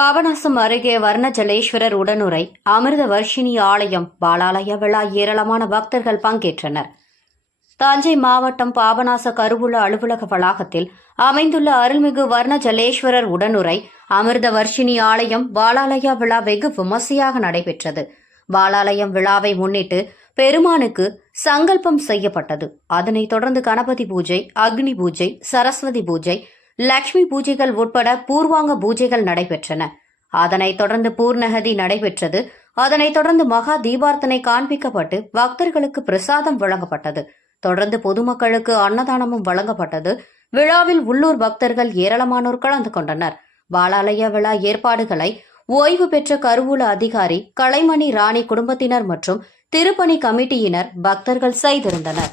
பாபநாசம் அருகே வர்ணஜலேஸ்வரர் உடனுரை அமிர்த வர்ஷினி ஆலயம் பாலாலய விழா ஏராளமான பக்தர்கள் பங்கேற்றனர். தஞ்சை மாவட்டம் பாபநாச கருவூல அலுவலக வளாகத்தில் அமைந்துள்ள அருள்மிகு வர்ணஜலேஸ்வரர் உடனுரை அமிர்த வர்ஷினி ஆலயம் பாலாலயா விழா வெகு விமர்சையாக நடைபெற்றது. பாலாலயம் விழாவை முன்னிட்டு பெருமானுக்கு சங்கல்பம் செய்யப்பட்டது. அதனைத் தொடர்ந்து கணபதி பூஜை அக்னி பூஜை சரஸ்வதி பூஜை லக்ஷ்மி பூஜைகள் உட்பட பூர்வாங்க பூஜைகள் நடைபெற்றன. அதனைத் தொடர்ந்து பூர்ணகதி நடைபெற்றது. அதனைத் தொடர்ந்து மகா தீபார்த்தனை காண்பிக்கப்பட்டு பக்தர்களுக்கு பிரசாதம் வழங்கப்பட்டது. தொடர்ந்து பொதுமக்களுக்கு அன்னதானமும் வழங்கப்பட்டது. விழாவில் உள்ளூர் பக்தர்கள் ஏராளமானோர் கலந்து கொண்டனர். பாலாலய விழா ஏற்பாடுகளை ஓய்வு பெற்ற கருவூல அதிகாரி கலைமணி ராணி குடும்பத்தினர் மற்றும் திருப்பணி கமிட்டியினர் பக்தர்கள் செய்திருந்தனர்.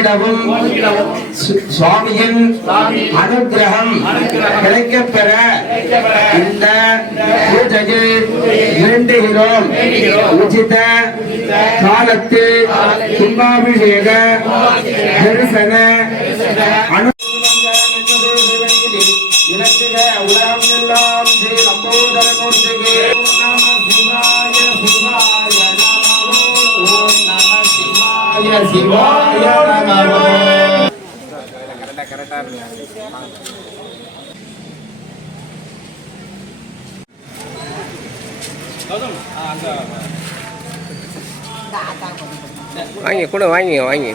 ஓங்கிடவும் சுவாமியின் அனுகிரகம் கிடைக்கப்பெற இந்த பூஜையில் வேண்டுகிறோம். உச்சித காலத்தில் கும்பாபிஷேக தரிசன அனு சிவாய நமோ வாங்கி கூட வாங்கி வாங்கி.